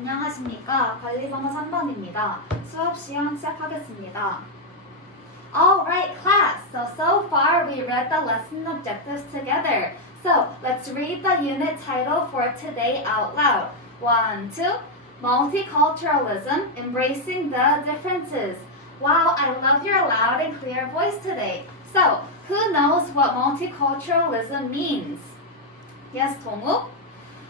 안녕하십니까. 관리번호 3번입니다. 수업실연 시작하겠습니다. Alright class, so far we read the lesson objectives together. So let's read the unit title for today out loud. 1, 2, Multiculturalism, Embracing the Differences. Wow, I love your loud and clear voice today. So, who knows what multiculturalism means? Yes, Donguk?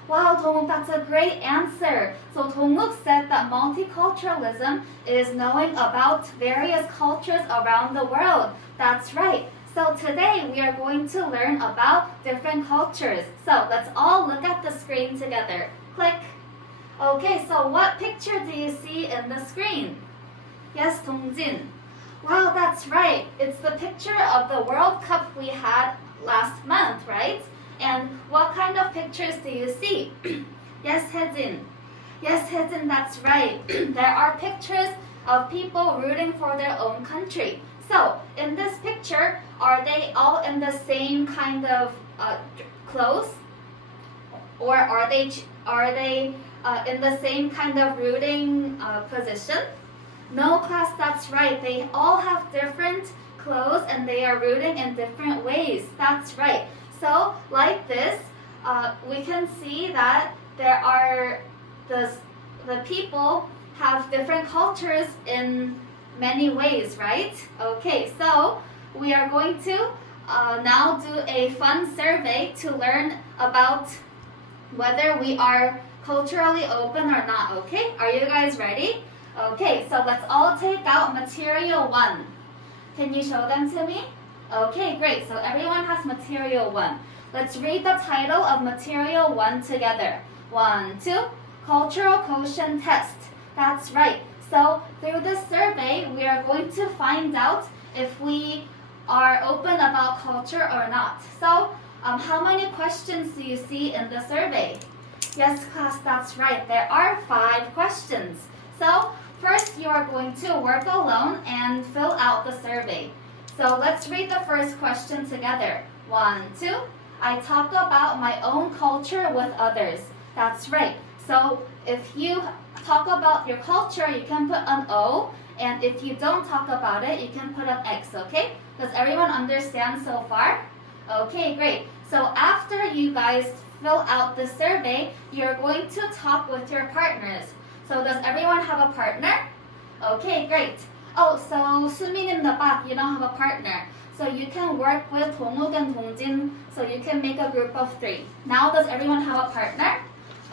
Wow, Donguk, that's a great answer. So Donguk said that multiculturalism is knowing about various cultures around the world. That's right. So today we are going to learn about different cultures. So let's all look at the screen together. Click. Okay, so what picture do you see in the screen? Yes, Dongjin. Wow, that's right. It's the picture of the World Cup we had last month, right? And what kind of pictures do you see? Yes, Haejin. Yes, Haejin, that's right. There are pictures of people rooting for their own country. So, in this picture, are they all in the same kind of clothes? Or are they in the same kind of rooting position? No, class, that's right. They all have different clothes and they are rooting in different ways. That's right. So, like this, we can see that there are the people have different cultures in many ways, right? Okay, so we are going to now do a fun survey to learn about whether we are culturally open or not, okay? Are you guys ready? Okay, so let's all take out material 1. Can you show them to me? Okay, great. So everyone has material 1. Let's read the title of material 1 together. 1, 2, Cultural Quotient Test. That's right. So through this survey, we are going to find out if we are open about culture or not. So how many questions do you see in the survey? Yes, class, that's right. There are 5 questions. So first, you are going to work alone and fill out the survey. So let's read the first question together. 1, 2. I talk about my own culture with others. That's right. So if you talk about your culture, you can put an O. And if you don't talk about it, you can put an X, okay? Does everyone understand so far? Okay, great. So after you guys fill out the survey, you're going to talk with your partners. So does everyone have a partner? Okay, great. Oh, so Sumin in the back, you don't have a partner. So you can work with Donguk and Dongjin, so you can make a group of 3. Now does everyone have a partner?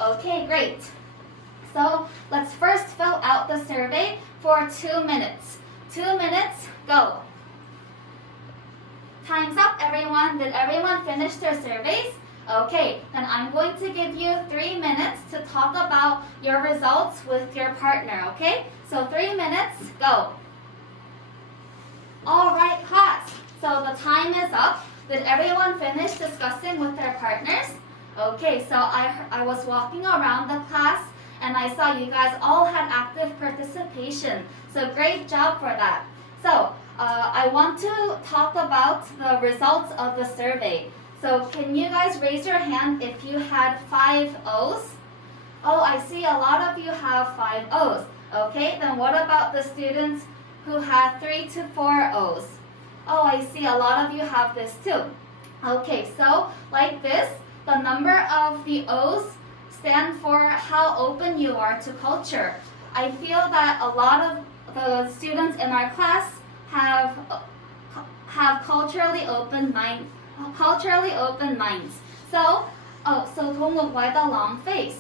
Okay, great. So let's first fill out the survey for 2 minutes. 2 minutes, go. Time's up, everyone. Did everyone finish their surveys? Okay, then I'm going to give you 3 minutes to talk about your results with your partner, okay? So 3 minutes, go. Alright, class. So the time is up. Did everyone finish discussing with their partners? Okay, so I was walking around the class and I saw you guys all had active participation. So great job for that. So I want to talk about the results of the survey. So can you guys raise your hand if you had 5 O's? Oh, I see a lot of you have 5 O's. Okay, then what about the students who had 3 to 4 O's? Oh, I see a lot of you have this too. Okay, so like this, the number of the O's stand for how open you are to culture. I feel that a lot of the students in our class have culturally open minds. So, so Donguk, why the long face?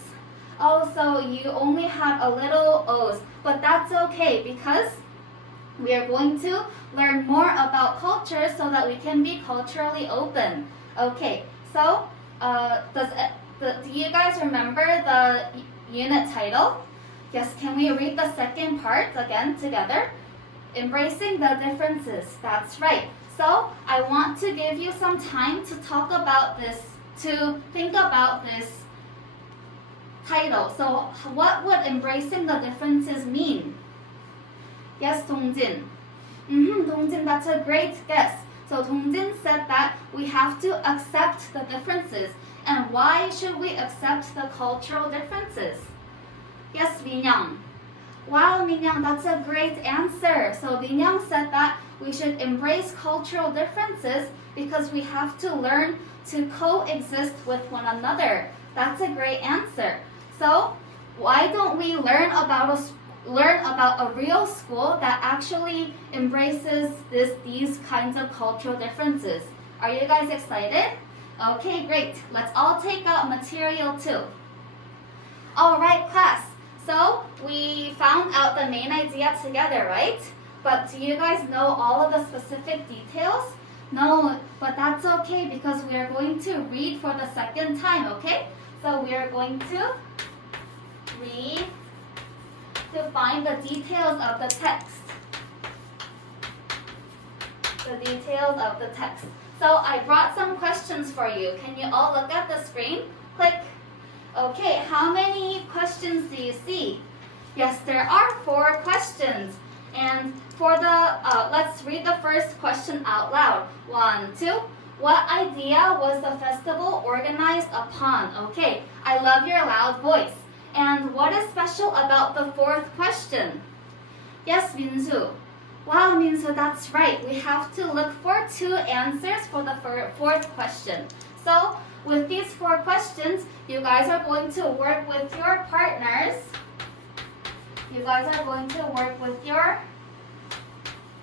Oh, so you only have a little O's, but that's okay because we are going to learn more about culture so that we can be culturally open. Okay, so do you guys remember the unit title? Yes, can we read the second part again together? Embracing the differences. That's right. So I want to give you some time to talk about this, to think about this title. So what would embracing the differences mean? Yes, Dongjin. Dongjin, that's a great guess. So Dongjin said that we have to accept the differences. And why should we accept the cultural differences? Yes, Minyoung. Wow, Minyoung, that's a great answer. So Minyoung said that we should embrace cultural differences because we have to learn to coexist with one another. That's a great answer. So why don't we learn about a real school that actually embraces these kinds of cultural differences? Are you guys excited? Okay, great. Let's all take out material 2. All right, class. So we found out the main idea together, right? But do you guys know all of the specific details? No, but that's okay because we are going to read for the second time, okay? So we are going to read to find the details of the text. The details of the text. So I brought some questions for you. Can you all look at the screen? Click. Okay, how many questions do you see? Yes, there are 4 questions. And for the, let's read the first question out loud. 1, 2. What idea was the festival organized upon? Okay, I love your loud voice. And what is special about the 4th question? Yes, Minsu. Wow, Minsu, that's right. We have to look for 2 answers for the 4th question. So, with these 4 questions, you guys are going to work with your partners. You guys are going to work with your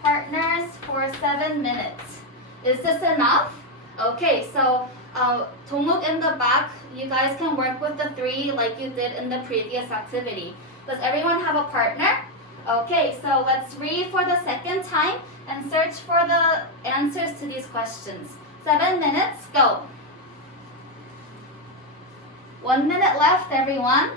partners for 7 minutes. Is this enough? Okay, so Dongguk in the back, you guys can work with the 3 like you did in the previous activity. Does everyone have a partner? Okay, so let's read for the second time and search for the answers to these questions. 7 minutes, go. 1 minute left, everyone.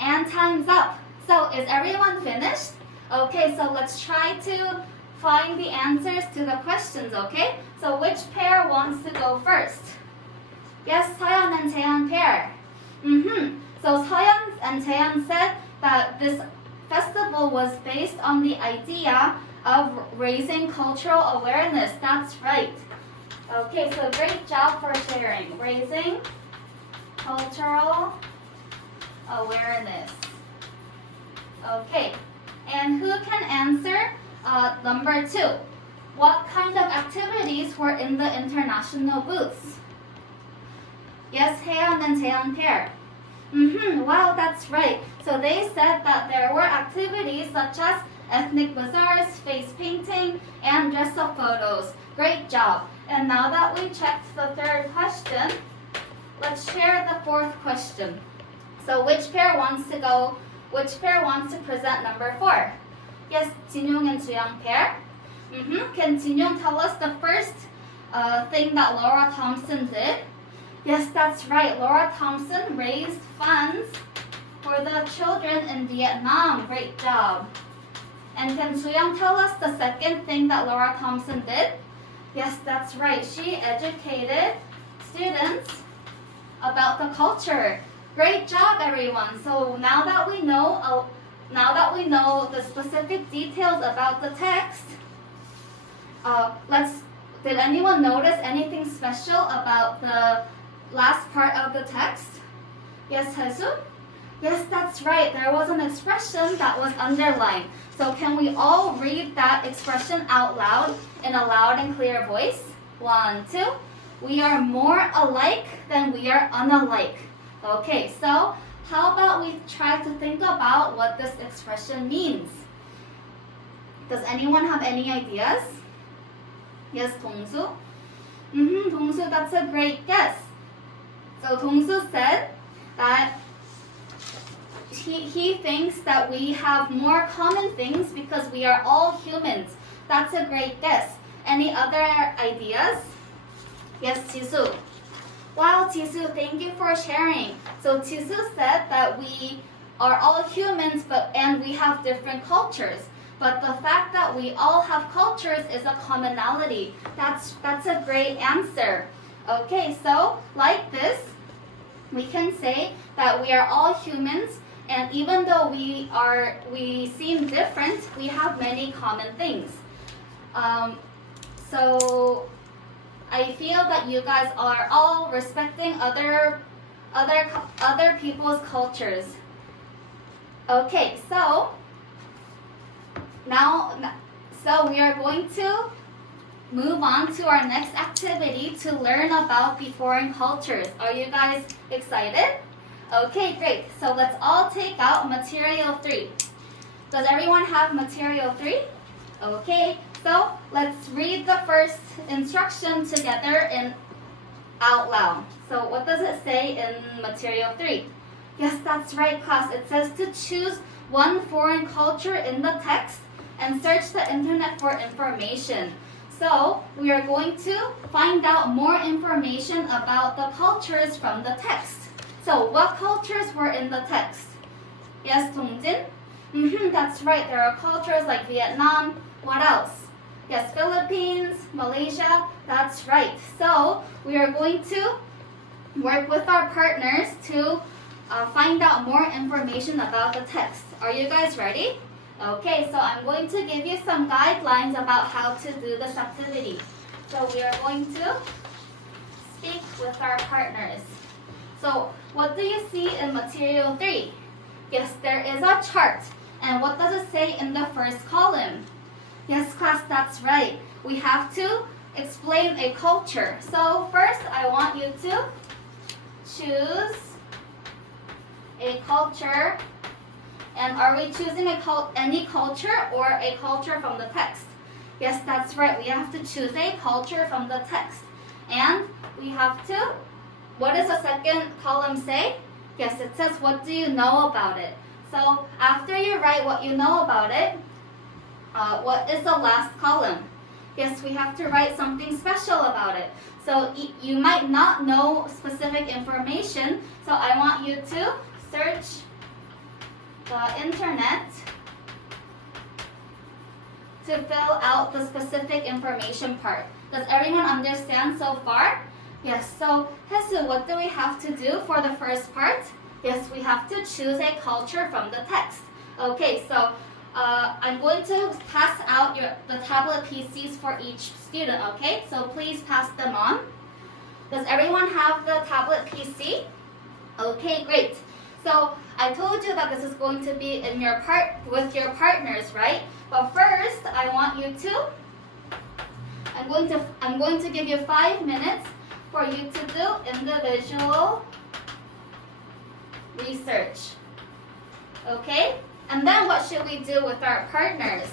And time's up. So is everyone finished? Okay, so let's try to find the answers to the questions, okay? So which pair wants to go first? Yes, Seon and Taeyeon pair. So Seon and Taeyeon said that this festival was based on the idea of raising cultural awareness. That's right. Okay, so great job for sharing. Raising cultural awareness. Okay, and who can answer number 2? What kind of activities were in the international booths? Yes, Haeyeon and Taeyeon pair. Wow, that's right. So they said that there were activities such as ethnic bazaars, face painting, and dress-up photos. Great job. And now that we checked the 3rd question, let's share the 4th question. So which pair wants to present number 4? Yes, Jinyoung and Suyang pair. Can Jinyoung tell us the first thing that Laura Thompson did? Yes, that's right. Laura Thompson raised funds for the children in Vietnam. Great job. And can Suyang tell us the second thing that Laura Thompson did? Yes, that's right. She educated students about the culture. Great job, everyone. So now that we know the specific details about the text, did anyone notice anything special about the last part of the text? Yes, Haesu? Yes, that's right. There was an expression that was underlined. So can we all read that expression out loud in a loud and clear voice? 1, 2. We are more alike than we are unalike. Okay, so how about we try to think about what this expression means? Does anyone have any ideas? Yes, Dongsu? Dongsu, that's a great guess. So Dongsu said that he thinks that we have more common things because we are all humans. That's a great guess. Any other ideas? Yes, Jisoo. Wow, Jisoo, thank you for sharing. So Jisoo said that we are all humans and we have different cultures. But the fact that we all have cultures is a commonality. That's a great answer. Okay, so like this, we can say that we are all humans, and even though we seem different, we have many common things. So I feel that you guys are all respecting other people's cultures. Okay, so we are going to move on to our next activity to learn about the foreign cultures. Are you guys excited? Okay, great. So let's all take out material 3. Does everyone have material 3? Okay, so let's read the first instruction together out loud. So what does it say in material 3? Yes, that's right, class. It says to choose one foreign culture in the text and search the internet for information. So we are going to find out more information about the cultures from the text. So what cultures were in the text? Yes, Dongjin? That's right. There are cultures like Vietnam. What else? Yes, Philippines, Malaysia. That's right. So we are going to work with our partners to find out more information about the text. Are you guys ready? Okay, so I'm going to give you some guidelines about how to do this activity. So we are going to speak with our partners. So what do you see in material 3? Yes, there is a chart. And what does it say in the first column? Yes, class, that's right. We have to explain a culture. So first, I want you to choose a culture. And are we choosing any culture or a culture from the text? Yes, that's right. We have to choose a culture from the text. And we have to, what does the second column say? Yes, it says, what do you know about it? So after you write what you know about it, what is the last column? Yes, we have to write something special about it. So you might not know specific information, so I want you to search the internet to fill out the specific information part. Does everyone understand so far? Yes, so Hesu, what do we have to do for the first part? Yes, we have to choose a culture from the text. Okay, so I'm going to pass out the tablet PCs for each student, okay? So please pass them on. Does everyone have the tablet PC? Okay, great. So I told you that this is going to be with your partners, right? But first, I want you to, I'm going to give you 5 minutes for you to do individual research. Okay? And then what should we do with our partners?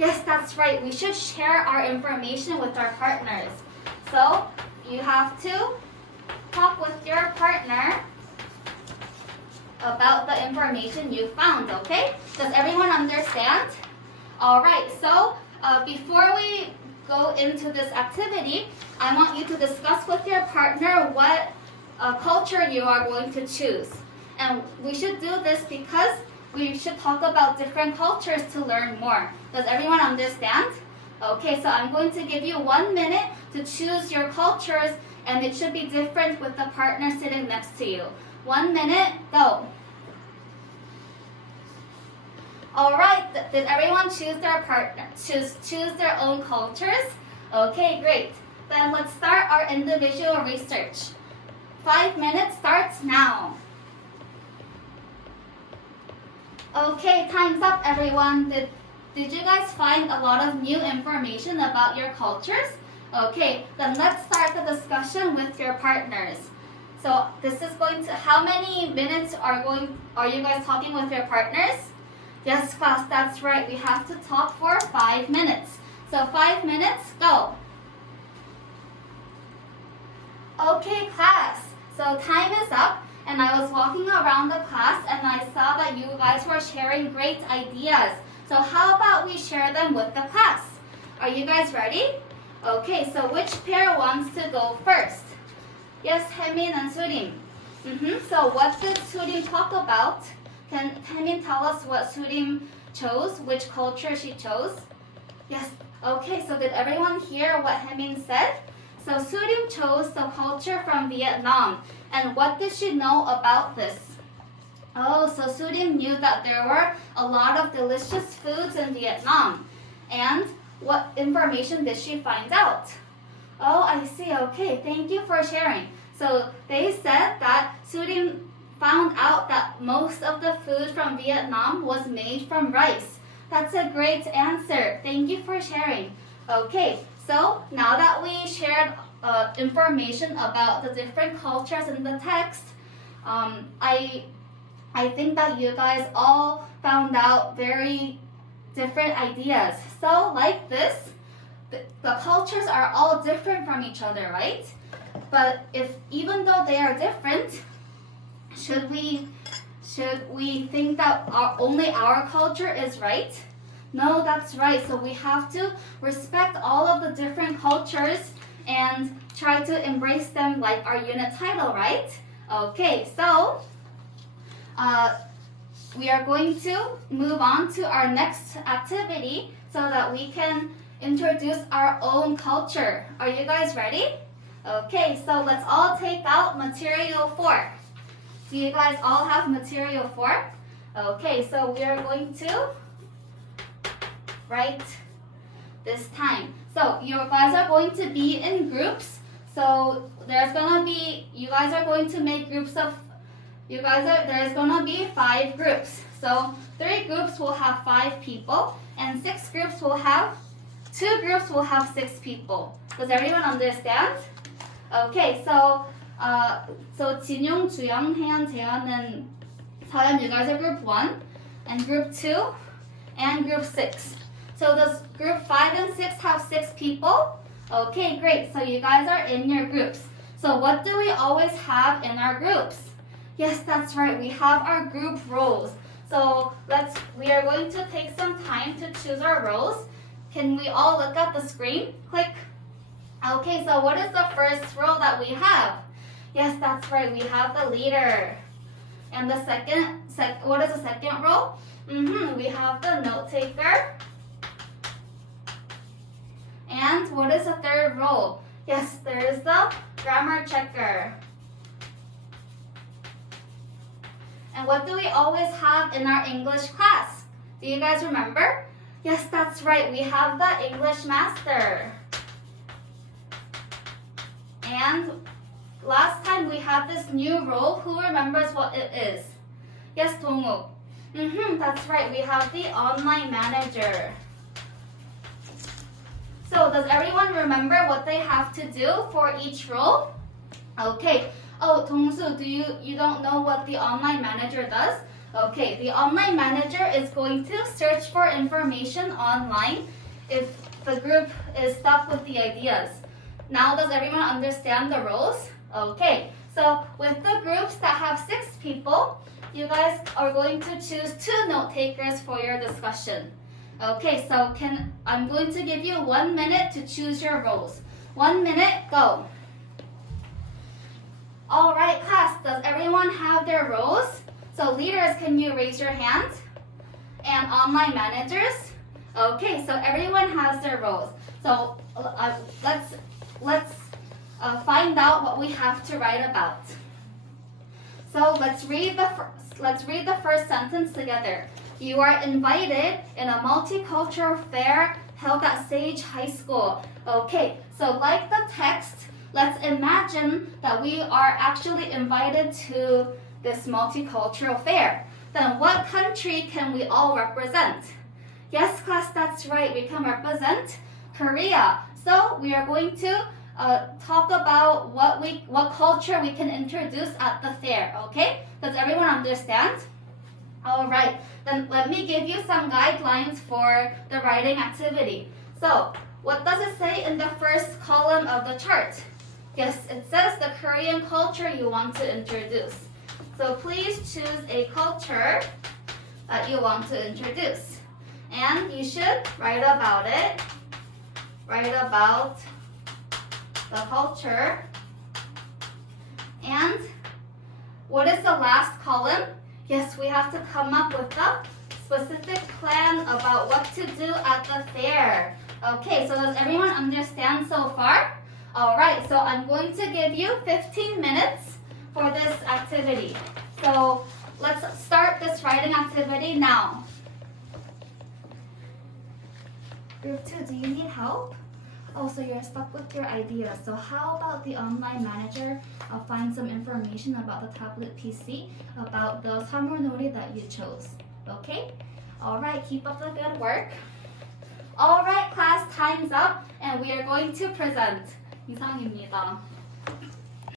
Yes, that's right. We should share our information with our partners. So you have to talk with your partner about the information you found, okay? Does everyone understand? All right, so before we go into this activity, I want you to discuss with your partner what culture you are going to choose. And we should do this because we should talk about different cultures to learn more. Does everyone understand? Okay, so I'm going to give you 1 minute to choose your cultures, and it should be different with the partner sitting next to you. 1 minute, go. All right, did everyone choose their partner, choose their own cultures? Okay, great. Then let's start our individual research. 5 minutes starts now. Okay, time's up, everyone. Did you guys find a lot of new information about your cultures? Okay, then let's start the discussion with your partners. So this is going to, how many minutes are you guys talking with your partners? Yes, class, that's right. We have to talk for 5 minutes. So 5 minutes, go. Okay, class. So time is up, and I was walking around the class, and I saw that you guys were sharing great ideas. So how about we share them with the class? Are you guys ready? Okay, so which pair wants to go first? Yes, Hemin and Surim. So what did Surim talk about? Can Hemin tell us what Surim chose, which culture she chose? Yes, okay, so did everyone hear what Hemin said? So Surim chose the culture from Vietnam. And what did she know about this? Oh, so Surim knew that there were a lot of delicious foods in Vietnam. And what information did she find out? Oh, I see. Okay, thank you for sharing. So they said that Surim found out that most of the food from Vietnam was made from rice. That's a great answer. Thank you for sharing. Okay, so now that we shared information about the different cultures in the text, I think that you guys all found out very different ideas. So like this, the cultures are all different from each other, right? But even though they are different, should we think that only our culture is right? No, that's right. So we have to respect all of the different cultures and try to embrace them like our unit title, right? Okay, so we are going to move on to our next activity so that we can introduce our own culture. Are you guys ready? Okay, so let's all take out material 4. Do you guys all have material 4? Okay, so we are going to write this time. So you guys are going to be in groups. So there's gonna be, you guys are going to make groups of, there's gonna be 5 groups. So 3 groups will have 5 people, and 6 groups will have, 2 groups will have 6 people. Does everyone understand? Okay, so 진용, 주영, 혜연, 재현은 서연, you guys are group 1, and group 2, and group 6. So does group 5 and 6 have 6 people? Okay, great. So you guys are in your groups. So what do we always have in our groups? Yes, that's right. We have our group roles. So we are going to take some time to choose our roles. Can we all look at the screen? Click. Okay, so what is the first role that we have? Yes, that's right. We have the leader. And the what is the second role? We have the note taker. And what is the third role? Yes, there is the grammar checker. And what do we always have in our English class? Do you guys remember? Yes, that's right. We have the English master. And last time we had this new role. Who remembers what it is? Yes, Donguk. That's right. We have the online manager. So does everyone remember what they have to do for each role? Okay. Oh, Dongsu, you don't know what the online manager does? Okay, the online manager is going to search for information online if the group is stuck with the ideas. Now does everyone understand the roles? Okay, so with the groups that have 6 people, you guys are going to choose 2 note takers for your discussion. Okay, so I'm going to give you 1 minute to choose your roles. 1 minute, go. All right, class, does everyone have their roles? So leaders, can you raise your hand? And online managers? Okay, so everyone has their roles. So let's find out what we have to write about. So let's read the first sentence together. You are invited in a multicultural fair held at Sage High School. Okay, so like the text, let's imagine that we are actually invited to this multicultural fair. Then what country can we all represent? Yes, class, that's right. We can represent Korea. So we are going to talk about what culture we can introduce at the fair. Okay? Does everyone understand? All right. Then let me give you some guidelines for the writing activity. So what does it say in the first column of the chart? Yes, it says the Korean culture you want to introduce. So please choose a culture that you want to introduce. And you should write about it. Write about the culture. And what is the last column? Yes, we have to come up with a specific plan about what to do at the fair. Okay, so does everyone understand so far? All right, so I'm going to give you 15 minutes for this activity. So let's start this writing activity now. Group 2, do you need help? Oh, so you're stuck with your idea. So how about the online manager find some information about the tablet PC, about the 사물놀이 that you chose. Okay? Alright, keep up the good work. Alright, class, time's up and we are going to present. 이상입니다.